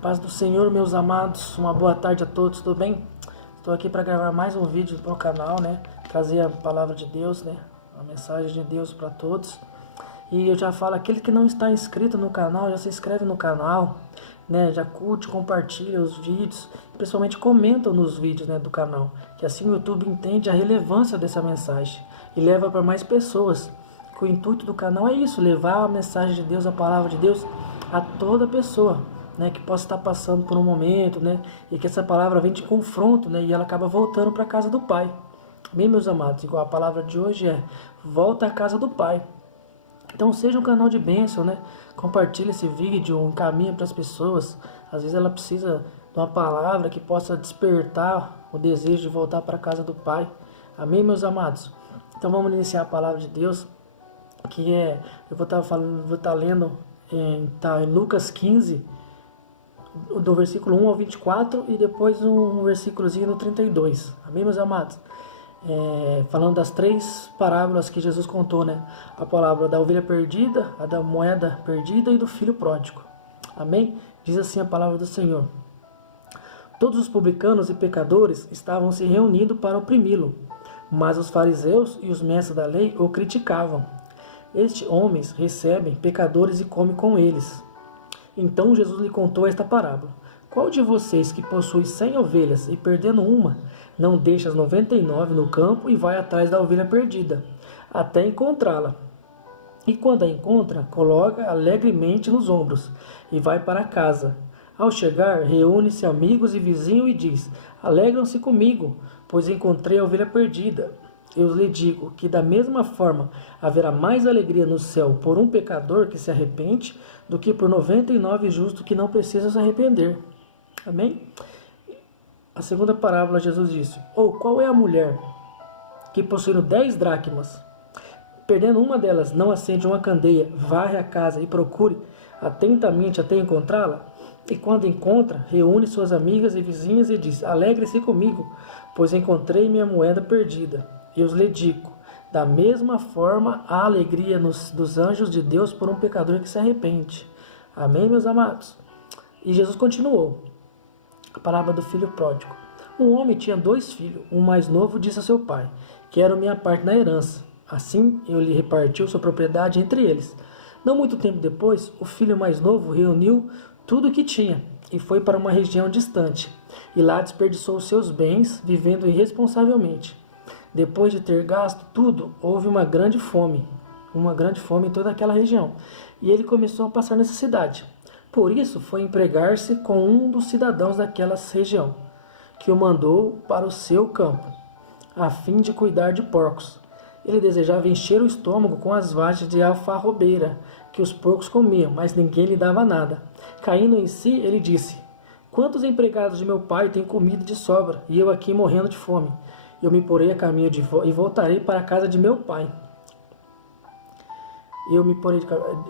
Paz do Senhor, meus amados, uma boa tarde a todos, tudo bem? Estou aqui para gravar mais um vídeo para o canal, né? Trazer a palavra de Deus, né? A mensagem de Deus para todos. E eu já falo, aquele que não está inscrito no canal, já se inscreve no canal, né? Já curte, compartilha os vídeos, principalmente comenta nos vídeos, né, do canal. Que assim o YouTube entende a relevância dessa mensagem e leva para mais pessoas. Que o intuito do canal é isso, levar a mensagem de Deus, a palavra de Deus a toda pessoa, né, que possa estar passando por um momento, né, e que essa palavra vem de confronto, né, e ela acaba voltando para a casa do Pai. Bem, meus amados, igual a palavra de hoje é, volta à casa do Pai. Então seja um canal de bênção, né, compartilhe esse vídeo, encaminha para as pessoas, às vezes ela precisa de uma palavra que possa despertar o desejo de voltar para a casa do Pai. Amém, meus amados? Então vamos iniciar a palavra de Deus, que é, eu vou estar lendo em Lucas 15, do versículo 1 ao 24 e depois um versículozinho no 32. Amém, meus amados? Falando das três parábolas que Jesus contou, né? A parábola da ovelha perdida, a da moeda perdida e do filho pródigo. Amém? Diz assim a palavra do Senhor. Todos os publicanos e pecadores estavam se reunindo para oprimi-lo, mas os fariseus e os mestres da lei o criticavam. Estes homens recebem pecadores e comem com eles. Então Jesus lhe contou esta parábola. Qual de vocês que possui 100 ovelhas e perdendo uma, não deixa as 99 no campo e vai atrás da ovelha perdida, até encontrá-la? E quando a encontra, coloca alegremente nos ombros e vai para casa. Ao chegar, reúne-se amigos e vizinhos e diz: Alegram-se comigo, pois encontrei a ovelha perdida. Eu lhe digo que da mesma forma haverá mais alegria no céu por um pecador que se arrepende do que por 99 justos que não precisam se arrepender. Amém? A segunda parábola Jesus disse: Ou qual é a mulher que possuindo 10 dracmas, perdendo uma delas, não acende uma candeia, varre a casa e procure atentamente até encontrá-la? E quando encontra, reúne suas amigas e vizinhas e diz: Alegre-se comigo, pois encontrei minha moeda perdida. Eu lhe digo, da mesma forma há alegria dos anjos de Deus por um pecador que se arrepende. Amém, meus amados? E Jesus continuou. A parábola do filho pródigo. Um homem tinha 2 filhos. Um mais novo disse a seu pai: Quero minha parte na herança. Assim ele lhe repartiu sua propriedade entre eles. Não muito tempo depois, o filho mais novo reuniu tudo o que tinha e foi para uma região distante. E lá desperdiçou os seus bens, vivendo irresponsavelmente. Depois de ter gasto tudo, houve uma grande fome em toda aquela região, e ele começou a passar necessidade. Por isso foi empregar-se com um dos cidadãos daquela região, que o mandou para o seu campo, a fim de cuidar de porcos. Ele desejava encher o estômago com as vagens de alfarrobeira que os porcos comiam, mas ninguém lhe dava nada. Caindo em si, ele disse: Quantos empregados de meu pai têm comida de sobra, e eu aqui morrendo de fome? Eu me porei a caminho e voltarei para a casa de meu pai.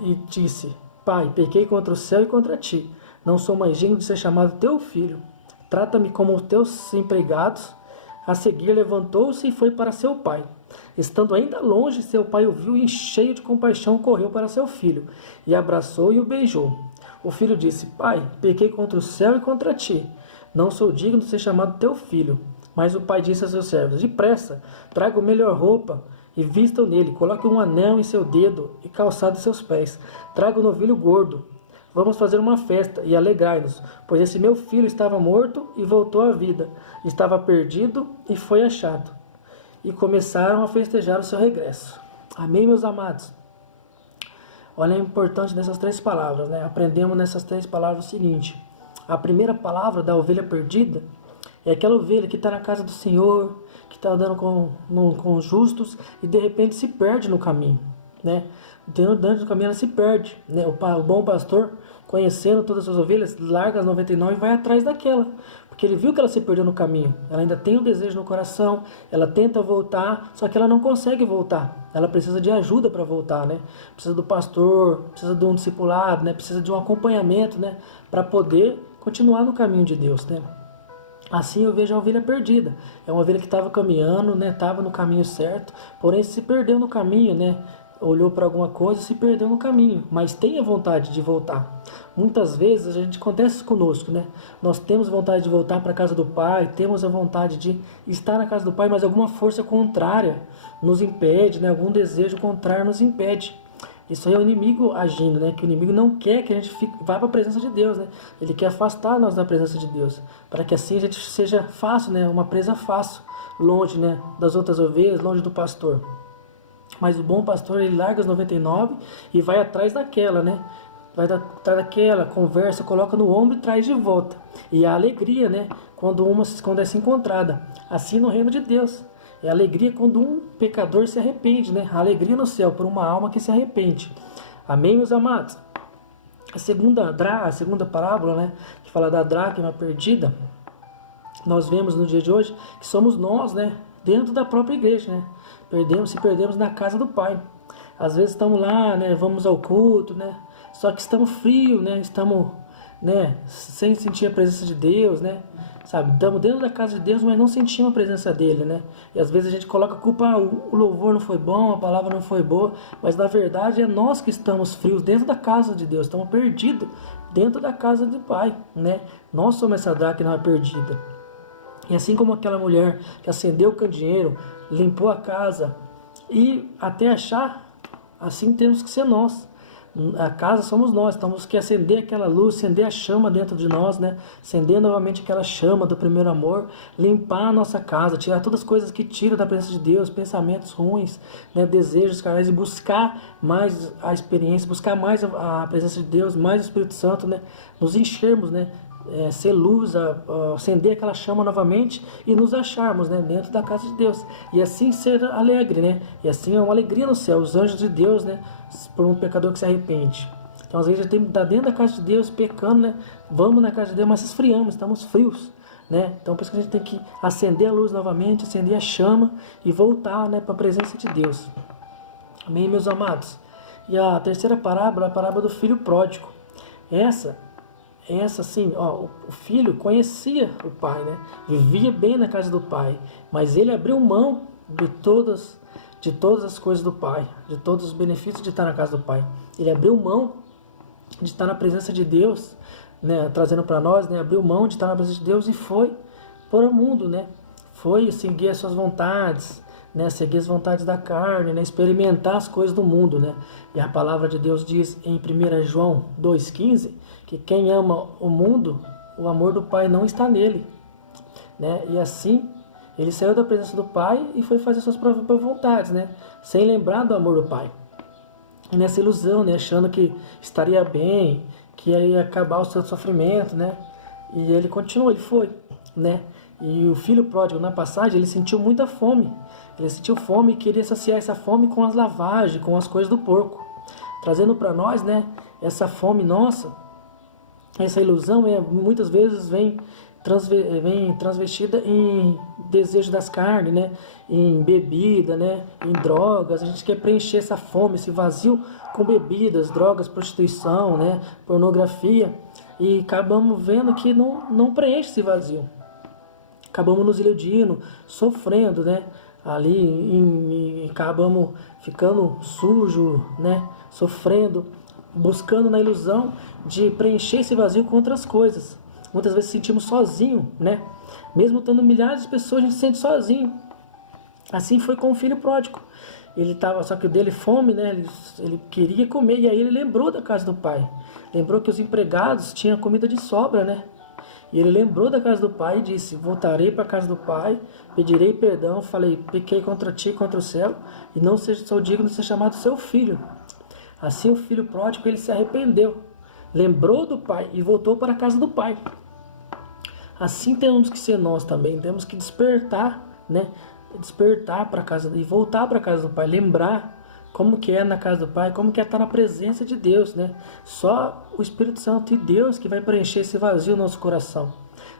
E disse: Pai, pequei contra o céu e contra ti. Não sou mais digno de ser chamado teu filho. Trata-me como os teus empregados. A seguir levantou-se e foi para seu pai. Estando ainda longe, seu pai o viu e, cheio de compaixão, correu para seu filho, e abraçou e o beijou. O filho disse: Pai, pequei contra o céu e contra ti. Não sou digno de ser chamado teu filho. Mas o pai disse a seus servos: Depressa, traga a melhor roupa e vistam nele. Coloque um anel em seu dedo e calçado em seus pés. Traga um novilho gordo. Vamos fazer uma festa e alegrai-nos, pois esse meu filho estava morto e voltou à vida. Estava perdido e foi achado. E começaram a festejar o seu regresso. Amém, meus amados? Olha a importância dessas 3 palavras, né? Aprendemos nessas 3 palavras o seguinte. A primeira palavra da ovelha perdida é aquela ovelha que está na casa do Senhor, que está andando com justos e de repente se perde no caminho, né? Dentro do caminho ela se perde, né? O bom pastor, conhecendo todas as ovelhas, larga as 99 e vai atrás daquela, porque ele viu que ela se perdeu no caminho. Ela ainda tem o desejo no coração, ela tenta voltar, só que ela não consegue voltar. Ela precisa de ajuda para voltar, né? Precisa do pastor, precisa de um discipulado, né? Precisa de um acompanhamento, né? Para poder continuar no caminho de Deus, né? Assim eu vejo a ovelha perdida. É uma ovelha que estava caminhando, né? Estava no caminho certo, porém se perdeu no caminho, né? Olhou para alguma coisa e se perdeu no caminho, mas tem a vontade de voltar. muitas vezes a gente acontece conosco, né? Nós temos vontade de voltar para a casa do Pai, temos a vontade de estar na casa do Pai, mas alguma força contrária nos impede, né? Algum desejo contrário nos impede. Isso aí é o inimigo agindo, né? Que o inimigo não quer que a gente vá para a presença de Deus, né? Ele quer afastar nós da presença de Deus, para que assim a gente seja fácil, né? Uma presa fácil, longe, né? Das outras ovelhas, longe do pastor. Mas o bom pastor, ele larga as 99 e vai atrás daquela, né? Vai atrás daquela, conversa, coloca no ombro e traz de volta. E a alegria, né? Quando é se encontrada. Assim no reino de Deus. É a alegria quando um pecador se arrepende, né? A alegria no céu por uma alma que se arrepende. Amém, meus amados? A segunda parábola, né? Que fala da dracma perdida. Nós vemos no dia de hoje que somos nós, né? Dentro da própria igreja, né? Se perdemos na casa do Pai. Às vezes estamos lá, né? Vamos ao culto, né? Só que estamos frios, né? Estamos, né? Sem sentir a presença de Deus, né? Sabe? Estamos dentro da casa de Deus, mas não sentimos a presença dele, né? E às vezes a gente coloca a culpa, o louvor não foi bom, a palavra não foi boa, mas na verdade é nós que estamos frios dentro da casa de Deus, estamos perdidos dentro da casa do Pai, né? Nós somos essa dracma perdida. E assim como aquela mulher que acendeu o candeeiro, limpou a casa e até achar, assim temos que ser nós. A casa somos nós, temos que acender aquela luz, acender a chama dentro de nós, né? Acender novamente aquela chama do primeiro amor, limpar a nossa casa, tirar todas as coisas que tiram da presença de Deus, pensamentos ruins, né? Desejos carnais, e buscar mais a experiência, buscar mais a presença de Deus, mais o Espírito Santo, né? Nos enchermos, né? Ser luz, acender aquela chama novamente e nos acharmos, né, dentro da casa de Deus, e assim ser alegre, né? E assim é uma alegria no céu, os anjos de Deus, né, por um pecador que se arrepende. Então às vezes a gente está dentro da casa de Deus pecando, né? Vamos na casa de Deus, mas esfriamos, estamos frios, né? Então por isso que a gente tem que acender a luz novamente, acender a chama e voltar, né, para a presença de Deus. Amém, meus amados? E a terceira parábola é a parábola do filho pródigo. Essa assim, ó, o filho conhecia o pai, né? Vivia bem na casa do pai, mas ele abriu mão de todas as coisas do pai, de todos os benefícios de estar na casa do pai. Ele abriu mão de estar na presença de Deus, né? Trazendo para nós, né? Abriu mão de estar na presença de Deus e foi para o mundo, né? Foi seguir as suas vontades, né? Seguir as vontades da carne, né? Experimentar as coisas do mundo, né? E a palavra de Deus diz em 1 João 2,15 que quem ama o mundo, o amor do Pai não está nele, né? E assim ele saiu da presença do Pai e foi fazer suas próprias vontades, né? Sem lembrar do amor do Pai. E nessa ilusão, né? Achando que estaria bem, que ia acabar o seu sofrimento, né? E ele continuou, ele foi, né? E o filho pródigo, na passagem, ele sentiu muita fome. Ele sentiu fome e queria saciar essa fome com as lavagens, com as coisas do porco. Trazendo para nós, né, essa fome nossa, essa ilusão muitas vezes vem transvestida em desejo das carnes, né, em bebida, né, em drogas. A gente quer preencher essa fome, esse vazio com bebidas, drogas, prostituição, né, pornografia. E acabamos vendo que não preenche esse vazio. Acabamos nos iludindo, sofrendo, né? Ali e acabamos ficando sujo, né? Sofrendo, buscando na ilusão de preencher esse vazio com outras coisas. Muitas vezes sentimos sozinho, né? Mesmo estando milhares de pessoas, a gente se sente sozinho. Assim foi com o filho pródigo. Ele estava, só que o dele fome, né? Ele queria comer, e aí ele lembrou da casa do pai. Lembrou que os empregados tinham comida de sobra, né? E ele lembrou da casa do pai e disse: voltarei para a casa do pai, pedirei perdão, falei, pequei contra ti, contra o céu, e não sou digno de ser chamado seu filho. Assim o filho pródigo, ele se arrependeu, lembrou do pai e voltou para a casa do pai. Assim temos que ser nós também, temos que despertar, né? Despertar para a casa e voltar para a casa do pai, lembrar como que é na casa do Pai, como que é estar na presença de Deus, né? Só o Espírito Santo e Deus que vai preencher esse vazio no nosso coração.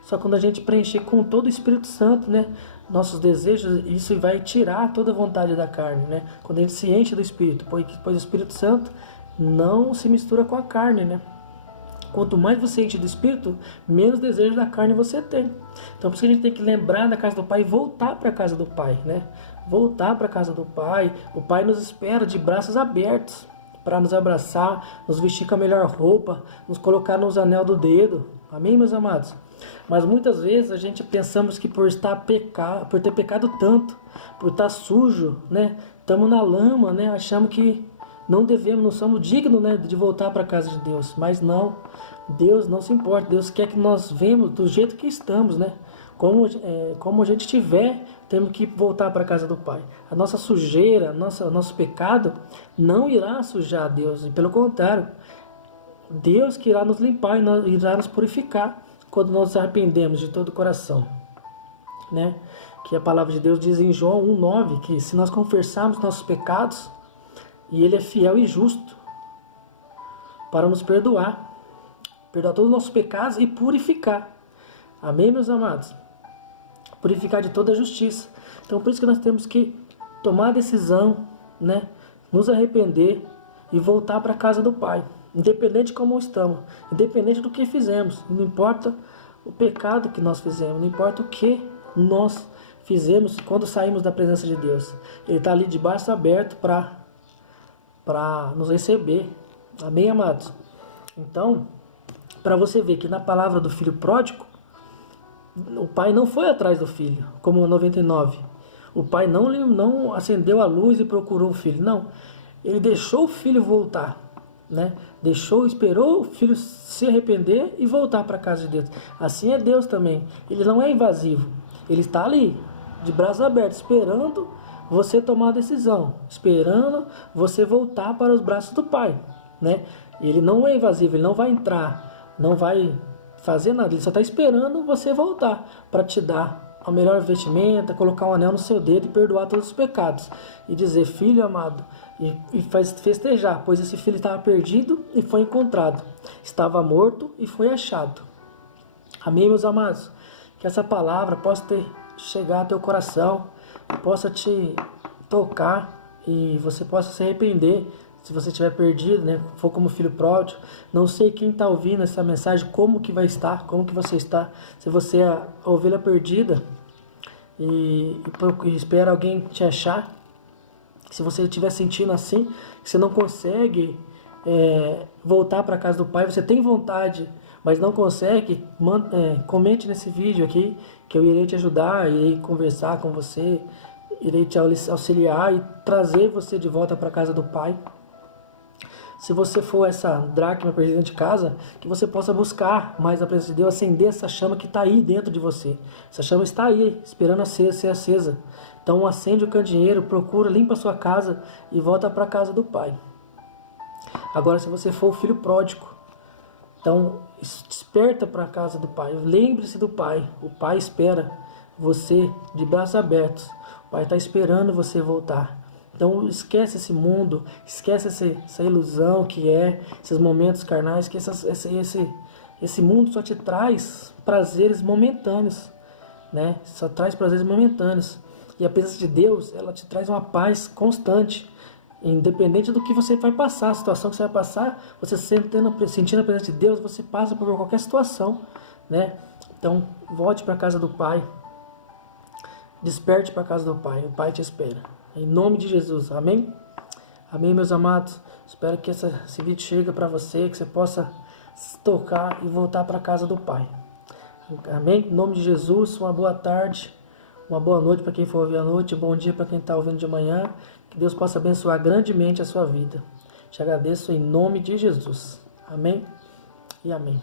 Só quando a gente preencher com todo o Espírito Santo, né, nossos desejos, isso vai tirar toda a vontade da carne, né? Quando a gente se enche do Espírito, pois o Espírito Santo não se mistura com a carne, né? Quanto mais você enche do Espírito, menos desejo da carne você tem. Então por isso que a gente tem que lembrar da casa do Pai e voltar para a casa do Pai, né? Voltar para a casa do Pai. O Pai nos espera de braços abertos para nos abraçar, nos vestir com a melhor roupa, nos colocar nos anel do dedo. Amém, meus amados? Mas muitas vezes a gente pensamos que por ter pecado tanto, por estar sujo, né? Estamos na lama, né? Achamos que não devemos, não somos dignos, né, de voltar para a casa de Deus. Mas não, Deus não se importa. Deus quer que nós venhamos do jeito que estamos, né? Como a gente estiver, temos que voltar para a casa do Pai. A nossa sujeira, nosso pecado não irá sujar a Deus. E pelo contrário, Deus que irá nos limpar e irá nos purificar quando nós nos arrependemos de todo o coração, né? Que a palavra de Deus diz em João 1,9 que se nós confessarmos nossos pecados, e Ele é fiel e justo para nos perdoar todos os nossos pecados e purificar. Amém, meus amados? Purificar de toda a justiça. Então por isso que nós temos que tomar a decisão, né? Nos arrepender e voltar para a casa do Pai. Independente de como estamos, independente do que fizemos, não importa o pecado que nós fizemos, não importa o que nós fizemos quando saímos da presença de Deus. Ele está ali de braço aberto para nos receber. Amém, amados? Então, para você ver que na palavra do filho pródigo, o pai não foi atrás do filho, como no 99. O pai não acendeu a luz e procurou o filho. Não, ele deixou o filho voltar, né? Esperou o filho se arrepender e voltar para a casa de Deus. Assim é Deus também. Ele não é invasivo. Ele está ali, de braços abertos, esperando você tomar a decisão, esperando você voltar para os braços do Pai, né? Ele não é invasivo, ele não vai entrar, não vai fazer nada, ele só está esperando você voltar para te dar a melhor vestimenta, colocar um anel no seu dedo e perdoar todos os pecados e dizer: filho amado, e festejar, pois esse filho estava perdido e foi encontrado, estava morto e foi achado. Amém, meus amados? Que essa palavra possa chegar ao teu coração, possa te tocar e você possa se arrepender se você estiver perdido, né? For como filho pródigo. Não sei quem está ouvindo essa mensagem, como que vai estar, como que você está. Se você é a ovelha perdida e espera alguém te achar, se você estiver sentindo assim, que você não consegue voltar para a casa do Pai, você tem vontade, mas não consegue, comente nesse vídeo aqui, que eu irei te ajudar, irei conversar com você, irei te auxiliar e trazer você de volta para a casa do Pai. Se você for essa dracma perdida de casa, que você possa buscar mais a presença de Deus, acender essa chama que está aí dentro de você. Essa chama está aí, esperando ser acesa. Então acende o candeeiro, procura, limpa a sua casa e volta para a casa do Pai. Agora, se você for o filho pródigo, então desperta para a casa do Pai. Lembre-se do Pai. O Pai espera você de braços abertos. O Pai está esperando você voltar. Então esquece esse mundo, esquece essa ilusão que é, esses momentos carnais, que esse mundo só te traz prazeres momentâneos, né? Só traz prazeres momentâneos. E a presença de Deus, ela te traz uma paz constante, independente do que você vai passar, a situação que você vai passar, você sentindo a presença de Deus, você passa por qualquer situação, né? Então volte para a casa do Pai, desperte para a casa do Pai, o Pai te espera. Em nome de Jesus, amém? Amém, meus amados. Espero que esse vídeo chegue para você, que você possa se tocar e voltar para a casa do Pai. Amém? Em nome de Jesus, uma boa tarde, uma boa noite para quem for ouvir à noite, bom dia para quem está ouvindo de manhã. Que Deus possa abençoar grandemente a sua vida. Te agradeço em nome de Jesus. Amém e amém.